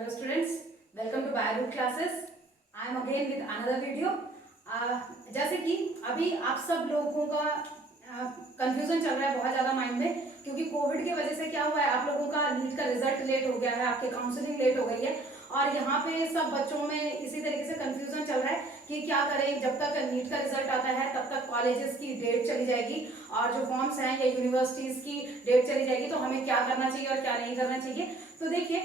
Hello students, welcome to Bio classes. I am again with another video. जैसे कि अभी आप सब लोगों का कंफ्यूजन चल रहा है बहुत ज़्यादा माइंड में, क्योंकि कोविड की वजह से क्या हुआ है, आप लोगों का नीट का रिजल्ट लेट हो गया है, आपके काउंसलिंग लेट हो गई है और यहाँ पे सब बच्चों में इसी तरीके से कंफ्यूजन चल रहा है कि क्या करें। जब तक नीट का रिजल्ट आता है तब तक कॉलेजेस की डेट चली जाएगी और जो फॉर्म्स हैं या यूनिवर्सिटीज की डेट चली जाएगी, तो हमें क्या करना चाहिए और क्या नहीं करना चाहिए। तो देखिए,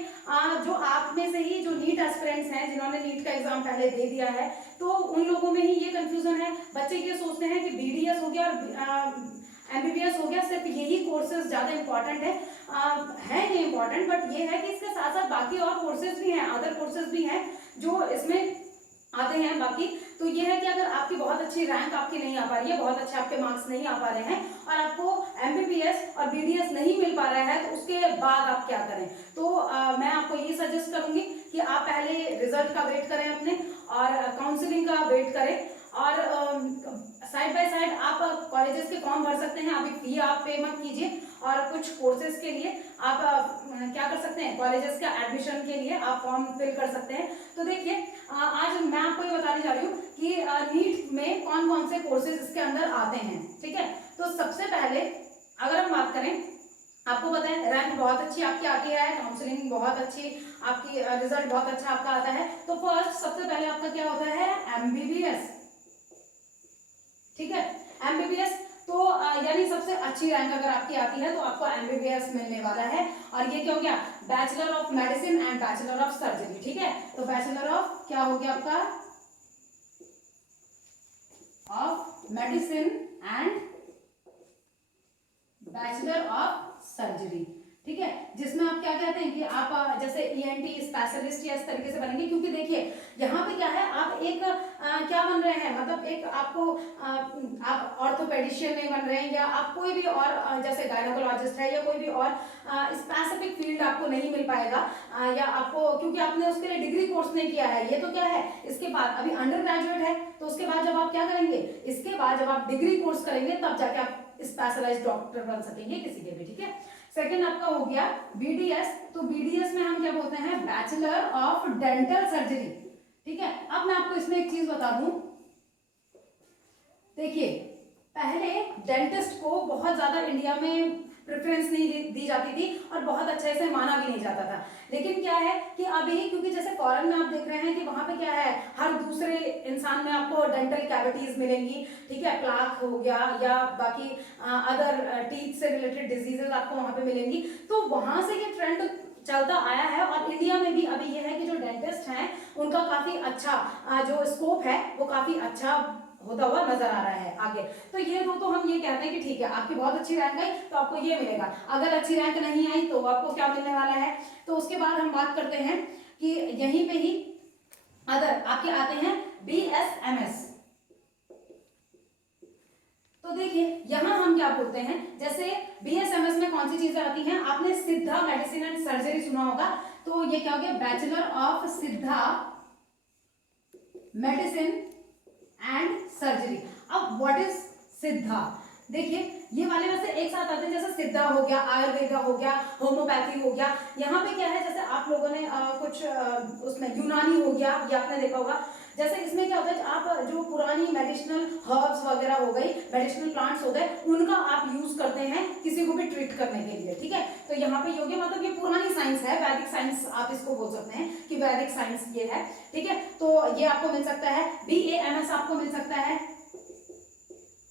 जो आप में से ही जो नीट एस्पिरेंट्स हैं जिन्होंने नीट का एग्जाम पहले दे दिया है, तो उन लोगों में ही ये कंफ्यूजन है। बच्चे ये सोचते हैं कि बीडीएस हो गया और एमबीबीएस हो गया, सिर्फ यही कोर्सेज ज्यादा इंपॉर्टेंट है ये इंपॉर्टेंट, बट ये है कि इसके साथ साथ बाकी और कोर्सेज भी हैं, अदर कोर्सेज भी हैं जो इसमें आते हैं बाकी। तो ये है कि अगर आपकी बहुत अच्छी रैंक आपकी नहीं आ पा रही है, बहुत अच्छे आपके मार्क्स नहीं आ पा रहे हैं और आपको एमबीबीएस और बीडीएस नहीं मिल पा रहा है, तो उसके बाद आप क्या करें। तो मैं आपको ये सजेस्ट करूंगी कि आप पहले रिजल्ट का वेट करें अपने और काउंसलिंग का वेट करें और साइड बाय साइड आप कॉलेजेस के फॉर्म भर सकते हैं। अभी फी आप पे मत कीजिए और कुछ कोर्सेज के लिए आप क्या कर सकते हैं, कॉलेजेस का एडमिशन के लिए आप फॉर्म फिल कर सकते हैं। तो देखिए, आज मैं आपको ये बताने जा रही हूँ कि नीट में कौन कौन से कोर्सेज इसके अंदर आते हैं। ठीक है, तो सबसे पहले अगर हम बात करें, आपको पता है रैंक बहुत अच्छी आपकी आती है, काउंसलिंग बहुत अच्छी आपकी, रिजल्ट बहुत अच्छा आपका आता है। तो फर्स्ट सबसे पहले आपका क्या होता है, एमबीबीएस। ठीक है, एमबीबीएस तो यानी सबसे अच्छी रैंक अगर आपकी आती है तो आपको एमबीबीएस मिलने वाला है। और ये क्या हो गया, bachelor of medicine and bachelor of surgery. ठीक है, तो बैचलर ऑफ क्या हो गया आपका, of medicine and bachelor of surgery. ठीक है, जिसमें आप क्या कहते हैं कि आप जैसे ईएनटी स्पेशलिस्ट या इस तरीके से बनेंगे, क्योंकि देखिए यहाँ पे क्या है, आप एक क्या बन रहे हैं, मतलब एक आपको आप ऑर्थोपेडिशियन नहीं बन रहे हैं या आप कोई भी और जैसे गायनोकोलॉजिस्ट है या कोई भी और स्पेसिफिक फील्ड आपको नहीं मिल पाएगा या आपको, क्योंकि आपने उसके लिए डिग्री कोर्स नहीं किया है। ये तो क्या है, इसके बाद अभी अंडर ग्रेजुएट है, तो उसके बाद जब आप क्या करेंगे, इसके बाद जब आप डिग्री कोर्स करेंगे तब जाके आप स्पेशलाइज्ड डॉक्टर बन सकेंगे किसी के भी। ठीक है, सेकंड आपका हो गया बीडीएस। तो बीडीएस में हम क्या बोलते हैं, बैचलर ऑफ डेंटल सर्जरी। ठीक है, अब मैं आपको इसमें एक चीज बता दूं, देखिए पहले डेंटिस्ट को बहुत ज्यादा इंडिया में प्रेफरेंस नहीं दी जाती थी और बहुत अच्छे से माना भी नहीं जाता था। लेकिन क्या है कि अभी, क्योंकि जैसे फॉरेन में आप देख रहे हैं कि वहां पे क्या है, हर दूसरे इंसान में आपको डेंटल कैविटीज मिलेंगी। ठीक है, प्लाक हो गया या बाकी अदर टीथ से रिलेटेड डिजीजेस आपको वहां पे मिलेंगी। तो वहां से ये ट्रेंड चलता आया है और इंडिया में भी अभी ये है कि जो डेंटिस्ट हैं उनका काफी अच्छा जो स्कोप है वो काफी अच्छा होता हुआ नजर आ रहा है आगे। तो ये दो तो हम ये कहते हैं कि ठीक है, आपकी बहुत अच्छी रैंक आई तो आपको ये मिलेगा। अगर अच्छी रैंक नहीं आई तो आपको क्या मिलने वाला है। तो उसके बाद हम बात करते हैं कि यहीं पे ही अदर आपके आते हैं बीएसएमएस। तो देखिए यहां हम क्या बोलते हैं, जैसे बीएसएमएस में कौन सी चीजें आती हैं, आपने सिद्धा मेडिसिन एंड सर्जरी सुना होगा। तो ये क्या हो गया, बैचलर ऑफ सिद्धा मेडिसिन एंड सर्जरी। अब व्हाट इज सिद्धा, देखिए ये वाले वैसे एक साथ आते हैं, जैसे सिद्धा हो गया, आयुर्वेदा हो गया, होम्योपैथी हो गया। यहाँ पे क्या है, जैसे आप लोगों ने कुछ उसमें यूनानी हो गया, ये आपने देखा होगा। जैसे इसमें क्या होता है, आप जो पुरानी मेडिसिनल हर्ब्स वगैरह हो गई, मेडिसिनल प्लांट्स हो गए, उनका आप यूज करते हैं किसी को भी ट्रीट करने के लिए। ठीक है, तो यहाँ पे योग्य मतलब ये पुरानी साइंस है, वैदिक साइंस आप इसको बोल सकते हैं कि वैदिक साइंस ये है। ठीक है, तो ये आपको मिल सकता है। बीएएमएस आपको मिल सकता है,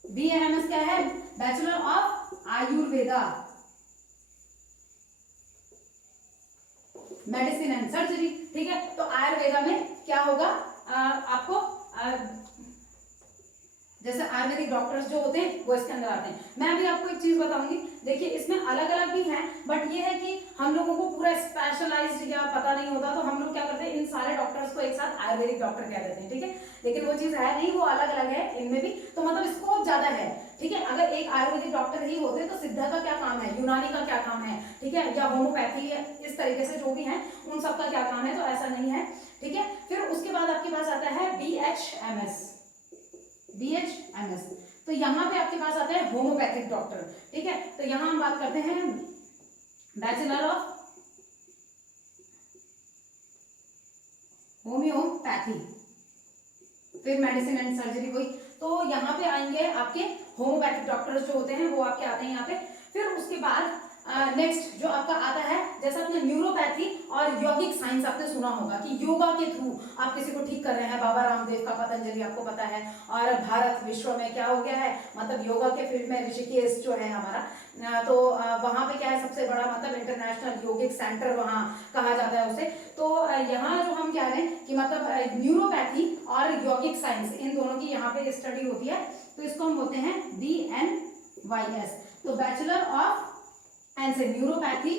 बीएएमएस क्या है, bachelor of Ayurveda medicine and surgery. ठीक है, तो आयुर्वेदा में क्या होगा, आपको जैसे आयुर्वेदिक डॉक्टर्स जो होते हैं वो इसके अंदर आते हैं। मैं अभी आपको एक चीज बताऊंगी, देखिए इसमें अलग अलग भी हैं, बट ये है कि हम लोगों को पूरा स्पेशलाइज्ड या पता नहीं होता, तो हम लोग क्या करते हैं, इन सारे डॉक्टर्स को एक साथ आयुर्वेदिक डॉक्टर कह देते हैं। ठीक है, लेकिन वो चीज है नहीं, वो अलग अलग है इनमें भी, तो मतलब स्कोप ज्यादा है। ठीक है, अगर एक आयुर्वेदिक डॉक्टर ही होते तो सिद्धा का क्या काम है, यूनानी का क्या काम है, ठीक है, या होम्योपैथी इस तरीके से जो भी है उन सबका क्या काम है, तो ऐसा नहीं है। ठीक है, फिर उसके बाद आपके पास आता है बीएचएमएस। बीएचएमएस तो यहाँ पे आपके पास आता है होम्योपैथिक डॉक्टर। ठीक है, तो यहाँ हम बात करते हैं बैचलर ऑफ होम्योपैथी, फिर मेडिसिन एंड सर्जरी हुई, तो यहाँ पे आएंगे आपके होम्योपैथिक डॉक्टर्स जो होते हैं वो आपके आते हैं यहाँ पे। फिर उसके बाद नेक्स्ट जो आपका आता है, जैसा आपने न्यूरोपैथी और यौगिक साइंस आपने सुना होगा कि योगा के थ्रू आप किसी को ठीक कर रहे हैं, बाबा रामदेव का पतंजलि आपको पता है, और भारत विश्व में क्या हो गया है, मतलब योगा के फील्ड में ऋषिकेश जो है हमारा, तो वहां पे क्या है सबसे बड़ा मतलब इंटरनेशनल योगिक सेंटर वहां कहा जाता है उसे। तो यहाँ जो हम कह रहे हैं कि मतलब न्यूरोपैथी और यौगिक साइंस इन दोनों की यहाँ पे स्टडी होती है, तो इसको हम बोलते हैं BNYS, तो बैचलर ऑफ एन से न्यूरोपैथी,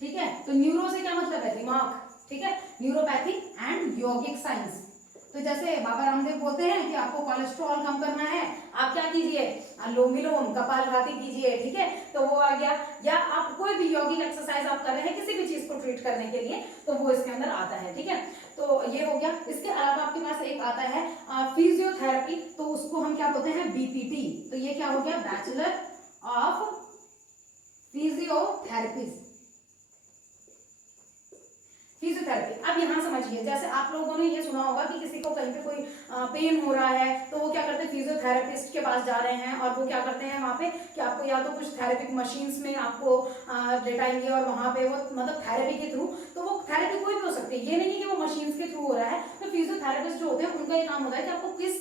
ठीक है। तो न्यूरो से क्या मतलब है, दिमाग, ठीक है, न्यूरोपैथी एंड यौगिक साइंस। तो जैसे बाबा रामदेव बोलते हैं कि आपको कोलेस्ट्रॉल कम करना है, आप क्या कीजिए, अनुलोम विलोम कपालभाति कीजिए, ठीक है, तो वो आ गया। या आप कोई भी यौगिक एक्सरसाइज आप कर रहे हैं किसी भी चीज को ट्रीट करने के लिए, तो वो इसके अंदर आता है, ठीक है। तो ये हो गया। इसके अलावा आपके पास एक आता है फिजियोथेरेपी, तो उसको हम क्या बोलते हैं, BPT। तो ये क्या हो गया, बैचलर ऑफ फिजियोथेरेपी। अब यहाँ समझिए, जैसे आप लोगों ने ये सुना होगा कि किसी को कहीं पे कोई पेन हो रहा है तो वो क्या करते हैं, फिजियोथेरेपिस्ट के पास जा रहे हैं, और वो क्या करते हैं वहाँ पे कि आपको या तो कुछ थेरेपिक मशीन्स में आपको लेटाएंगे और वहाँ पे वो मतलब थेरेपी के थ्रू, तो वो थेरेपी कोई भी हो सकती है, ये नहीं कि वो मशीन्स के थ्रू हो रहा है। तो फिजियोथेरेपिस्ट जो होते हैं उनका ये काम होता है कि आपको किस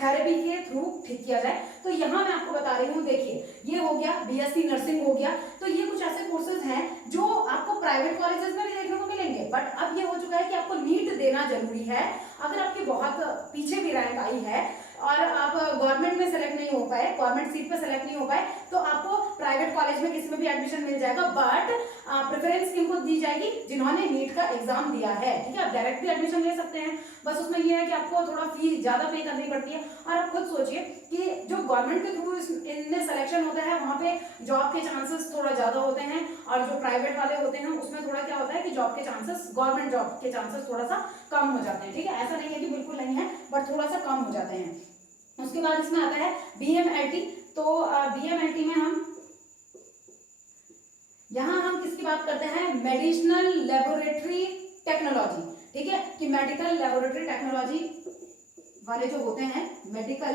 थेरेपी के थ्रू ठीक किया जाए। तो यहाँ मैं आपको बता रही हूँ, देखिए ये हो गया BSc नर्सिंग हो गया। तो ये कुछ ऐसे कोर्सेज हैं जो आपको प्राइवेट कॉलेजेस में भी देखने को मिलेंगे, बट अब ये हो चुका है कि आपको नीट देना जरूरी है। अगर आपकी बहुत पीछे भी रैंक आई है और आप गवर्नमेंट में सेलेक्ट नहीं हो पाए, गवर्नमेंट सीट पे सेलेक्ट नहीं हो पाए, तो आपको प्राइवेट कॉलेज में किसी में भी एडमिशन मिल जाएगा, बट प्रेफरेंस किनको दी जाएगी, जिन्होंने नीट का एग्जाम दिया है, ठीक है। आप डायरेक्ट भी एडमिशन ले सकते हैं, बस उसमें यह है कि आपको थोड़ा फीस ज्यादा पे करनी पड़ती है। और आप खुद सोचिए कि जो गवर्नमेंट के थ्रू इनमें सिलेक्शन होता है वहां पे जॉब के चांसेस थोड़ा ज्यादा होते हैं, और जो प्राइवेट वाले होते हैं उसमें थोड़ा क्या होता है कि जॉब के चांसेस, गवर्नमेंट जॉब के चांसेस थोड़ा सा कम हो जाते हैं, ठीक है। ऐसा नहीं है कि बिल्कुल नहीं है, बट थोड़ा सा कम हो जाते हैं। उसके बाद इसमें आता है BMLT। तो BMLT में यहां हम किसकी बात करते हैं, मेडिसिनल लेबोरेटरी टेक्नोलॉजी, ठीक है, कि मेडिकल लेबोरेटरी टेक्नोलॉजी वाले जो होते हैं, मेडिकल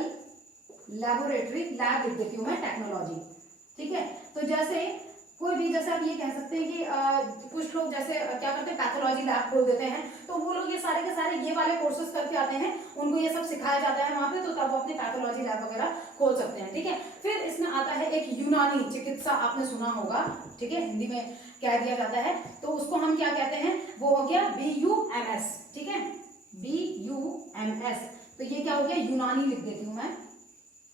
लेबोरेटरी, लैब लिख देती हूँ मैं, टेक्नोलॉजी, ठीक है। तो जैसे कोई भी, जैसे आप ये कह सकते हैं कि कुछ लोग जैसे क्या करते हैं, पैथोलॉजी लैब खोल देते हैं, तो वो लोग ये सारे के सारे ये वाले कोर्सेज करके आते हैं, उनको ये सब सिखाया जाता है वहां पे, तो तब वो अपनी पैथोलॉजी लैब वगैरह खोल सकते हैं, ठीक है। फिर इसमें आता है एक यूनानी चिकित्सा, आपने सुना होगा, ठीक है, हिंदी में कह दिया जाता है, तो उसको हम क्या कहते हैं, वो हो गया BUMS, ठीक है, BUMS। तो ये क्या हो गया, यूनानी लिख देती हूँ मैं,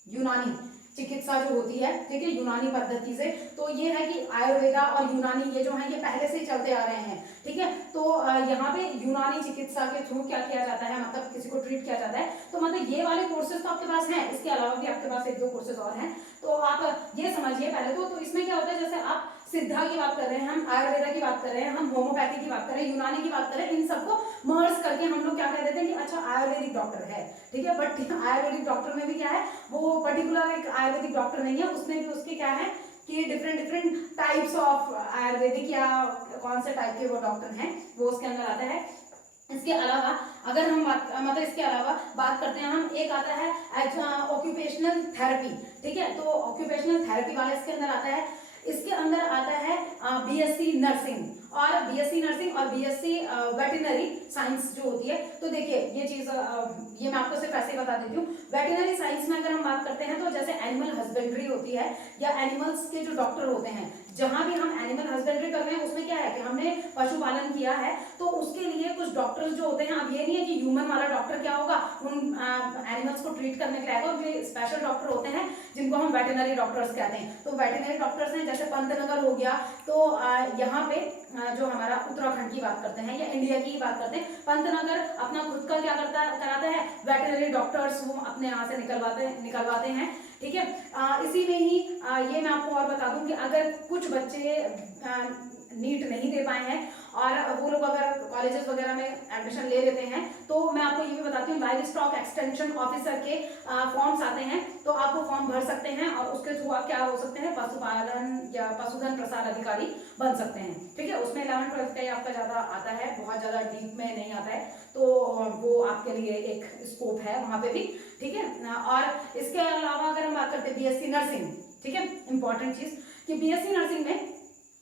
यूनानी चिकित्सा जो होती है, ठीक है, यूनानी पद्धति से। तो ये है कि आयुर्वेदा और यूनानी ये जो है ये पहले से ही चलते आ रहे हैं, ठीक है। तो यहाँ पे यूनानी चिकित्सा के थ्रू क्या किया जाता है, मतलब किसी को ट्रीट किया जाता है। तो मतलब ये वाले कोर्सेज तो आपके पास हैं, इसके अलावा भी आपके पास 1-2 कोर्सेज और हैं, तो आप ये समझिए पहले तो इसमें क्या होता है, जैसे आप सिद्धा की बात कर रहे हैं, हम आयुर्वेदा की बात कर रहे हैं, हम होम्योपैथी की बात कर रहे हैं, यूनानी की बात कर रहे हैं, इन सबको मर्ज करके हम लोग क्या कह देते हैं कि अच्छा आयुर्वेदिक डॉक्टर है, ठीक है। बट आयुर्वेदिक डॉक्टर में भी क्या है, वो पर्टिकुलर एक आयुर्वेदिक डॉक्टर नहीं है, उसमें भी उसके क्या है कि डिफरेंट टाइप्स ऑफ आयुर्वेदिक या कौन से टाइप के वो डॉक्टर हैं, वो उसके अंदर आता है। इसके अलावा अगर हम मतलब इसके अलावा बात करते हैं, हम एक आता है ऑक्यूपेशनल थेरेपी, ठीक है। तो ऑक्यूपेशनल थेरेपी वाले इसके अंदर आता है। इसके अंदर आता है BSc नर्सिंग, और BSc नर्सिंग और BSc वेटरनरी साइंस जो होती है। तो देखिए ये चीज ये मैं आपको सिर्फ ऐसे ही बता देती हूँ। वेटरनरी साइंस में अगर हम बात करते हैं तो जैसे एनिमल हस्बेंड्री होती है, या एनिमल्स के जो डॉक्टर होते हैं, जहां भी हम एनिमल हस्बेंड्री कर रहे हैं उसमें क्या है कि हमने पशुपालन किया है, तो उसके लिए कुछ डॉक्टर्स जो होते हैं, अब ये नहीं है कि ह्यूमन वाला डॉक्टर क्या होगा, उन एनिमल्स को ट्रीट करने के लिए, और स्पेशल डॉक्टर होते हैं जिनको हम वेटरनरी डॉक्टर्स कहते हैं। तो वेटरनरी डॉक्टर्स हैं, जैसे पंतनगर हो गया, तो यहाँ पे जो हमारा उत्तराखंड की बात करते हैं या इंडिया की बात करते हैं, पंतनगर अपना खुद का क्या कराता है, वेटरनरी डॉक्टर्स वो अपने यहाँ से निकलवाते हैं, ठीक है। इसी में ही ये मैं आपको और बता दूं कि अगर कुछ बच्चे नीट नहीं दे पाए हैं और वो लोग अगर कॉलेजेस वगैरह में एडमिशन ले लेते हैं, तो मैं आपको ये भी बताती हूँ, लाइव स्टॉक एक्सटेंशन ऑफिसर के फॉर्म्स आते हैं, तो आप वो फॉर्म भर सकते हैं और उसके थ्रू आप क्या हो सकते हैं, पशुपालन या पशुधन प्रसार अधिकारी बन सकते हैं, ठीक है, उसमें 11th-12th का ही आपका ज़्यादा आता है, बहुत ज़्यादा डीप में नहीं आता है, तो वो आपके लिए एक स्कोप है वहाँ पे भी, ठीक है। और इसके अलावा अगर हम बात करते हैं बीएससी नर्सिंग, ठीक है, इंपॉर्टेंट चीज़ कि बीएससी नर्सिंग में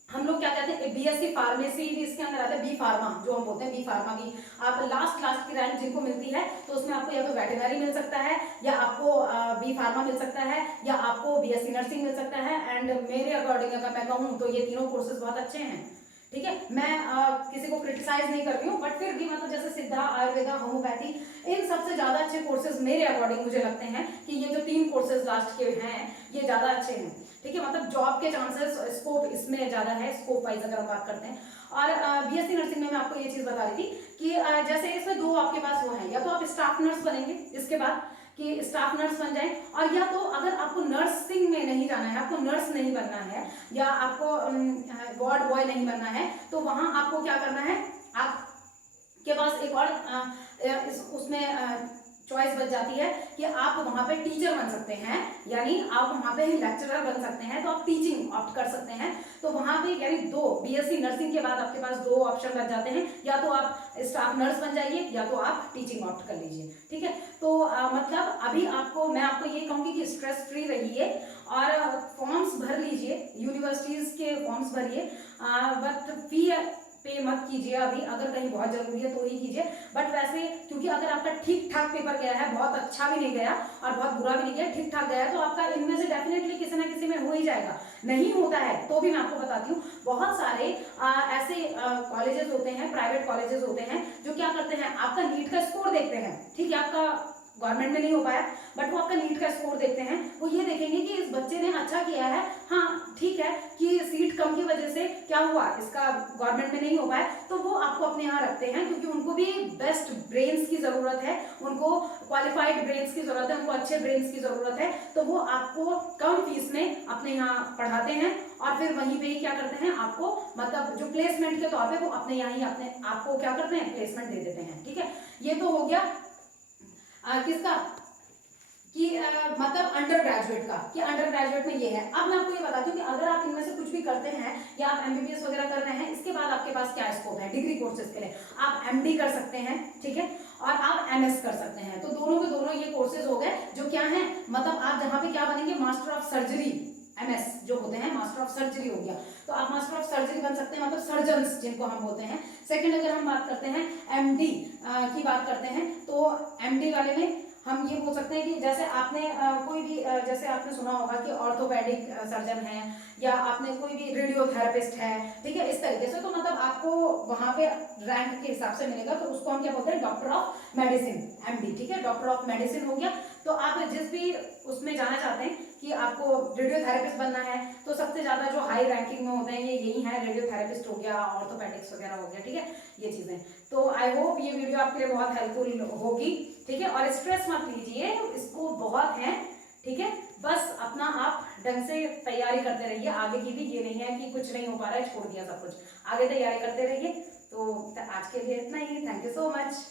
हम लोग क्या कहते हैं, बीएससी फार्मेसी भी इसके अंदर आता है, बी फार्मा जो हम बोलते हैं, बी फार्मा भी आप लास्ट की रैंक जिनको मिलती है तो उसमें आपको या तो वेटरनरी मिल सकता है, या आपको बी फार्मा मिल सकता है, या आपको बीएससी नर्सिंग मिल सकता है। एंड मेरे अकॉर्डिंग अगर मैं कहूँ तो ये तीनों कोर्सेज बहुत अच्छे हैं, ठीक है। मैं किसी को क्रिटिसाइज नहीं कर रही हूँ, बट फिर भी मतलब जैसे सिद्धा, आयुर्वेदा, होम्योपैथी, इन सबसे ज्यादा अच्छे कोर्सेज मेरे अकॉर्डिंग मुझे लगते हैं कि ये जो 3 कोर्सेज लास्ट के हैं ये ज्यादा अच्छे हैं, ठीक है। मतलब जॉब के चांसेस, स्कोप इसमें ज्यादा है, स्कोप वाइज अगर हम बात करते हैं। और बीएससी नर्सिंग में मैं आपको ये चीज बता रही थी कि जैसे इसमें 2 आपके पास वो है, या तो आप स्टाफ नर्स बनेंगे इसके बाद कि स्टाफ नर्स बन जाए, और या तो अगर आपको नर्सिंग में नहीं जाना है, आपको नर्स नहीं बनना है, या आपको वार्ड बॉय नहीं बनना है, तो वहां आपको क्या करना है, आपके पास एक और उसमें चॉइस बच जाती है कि आप वहां पे टीचर बन सकते हैं, यानी आप वहां पे लेक्चरर बन सकते हैं, तो आप टीचिंग ऑप्ट कर सकते हैं। तो वहां पे यानी 2 बीएससी नर्सिंग के बाद आपके पास 2 ऑप्शन बच जाते हैं, या तो आप स्टाफ नर्स बन जाइए, या तो आप टीचिंग ऑप्ट कर लीजिए, ठीक है। तो मतलब अभी आपको मैं आपको ये कहूंगी कि स्ट्रेस फ्री रहिए और फॉर्म्स भर लीजिए, यूनिवर्सिटीज के फॉर्म्स भरिए, बट फी पे मत कीजिए अभी, अगर कहीं बहुत जरूरी है तो ही कीजिए। बट वैसे क्योंकि अगर आपका ठीक ठाक पेपर गया है, बहुत अच्छा भी नहीं गया और बहुत बुरा भी नहीं गया, ठीक ठाक गया है, तो आपका इनमें से डेफिनेटली किसी ना किसी में हो ही जाएगा। नहीं होता है तो भी मैं आपको बताती हूँ, बहुत सारे ऐसे कॉलेजेस होते हैं, प्राइवेट कॉलेजेस होते हैं, जो क्या करते हैं, आपका नीट का स्कोर देखते हैं, ठीक है, आपका गवर्नमेंट में नहीं हो पाया बट वो आपका नीट का स्कोर देखते हैं, वो ये देखेंगे कि इस बच्चे ने अच्छा किया है, हाँ ठीक है कि सीट कम की वजह से क्या हुआ, इसका गवर्नमेंट में नहीं हो पाया, तो वो आपको अपने यहाँ रखते हैं, क्योंकि उनको भी बेस्ट ब्रेन्स की जरूरत है, उनको क्वालिफाइड ब्रेन्स की जरूरत है, उनको अच्छे ब्रेन्स की जरूरत है, तो वो आपको कम फीस में अपने यहाँ पढ़ाते हैं और फिर वहीं पे ही क्या करते हैं, आपको मतलब जो प्लेसमेंट के तौर पे वो अपने यहाँ ही अपने आपको क्या करते हैं, प्लेसमेंट दे देते हैं, ठीक है। ये तो हो गया किसका कि मतलब अंडर ग्रेजुएट का, कि अंडर ग्रेजुएट में ये है। अब मैं आपको ये बताती हूँ कि अगर आप इनमें से कुछ भी करते हैं या आप एमबीबीएस वगैरह कर रहे हैं, इसके बाद आपके पास क्या स्कोप है डिग्री कोर्सेज के लिए, आप एमडी कर सकते हैं, ठीक है, और आप एमएस कर सकते हैं। तो दोनों के दोनों ये कोर्सेज हो गए जो क्या है, मतलब आप जहाँ पे क्या बनेंगे, मास्टर ऑफ सर्जरी, एमएस जो होते हैं मास्टर ऑफ सर्जरी हो गया, तो आप मास्टर ऑफ सर्जरी बन सकते हैं, मतलब सर्जन्स जिनको हम बोलते हैं। सेकंड अगर हम बात करते हैं एमडी की बात करते हैं, तो एमडी वाले में हम ये बोल सकते हैं कि जैसे आपने कोई भी जैसे आपने सुना होगा कि ऑर्थोपेडिक सर्जन है, या आपने कोई भी रेडियोथेरेपिस्ट है, ठीक है, इस तरीके से, तो मतलब आपको वहां पे रैंक के हिसाब से मिलेगा, तो उसको हम क्या बोलते हैं, डॉक्टर ऑफ मेडिसिन, एमडी, ठीक है, डॉक्टर ऑफ मेडिसिन हो गया। तो आप जिस भी उसमें जाना चाहते हैं कि आपको रेडियोथेरेपिस्ट बनना है, तो सबसे ज्यादा जो हाई रैंकिंग में होते हैं ये यही है, रेडियोथेरेपिस्ट हो गया, ऑर्थोपेडिक्स वगैरह हो गया, ठीक है, ये चीजें। तो आई होप ये वीडियो आपके लिए बहुत हेल्पफुल होगी, ठीक है, और स्ट्रेस मत लीजिए, इसको बहुत है, ठीक है, बस अपना आप ढंग से तैयारी करते रहिए आगे की भी, ये नहीं है कि कुछ नहीं हो पा रहा है छोड़ दिया सब कुछ, आगे तैयारी करते रहिए। तो आज के लिए इतना ही, थैंक यू सो मच।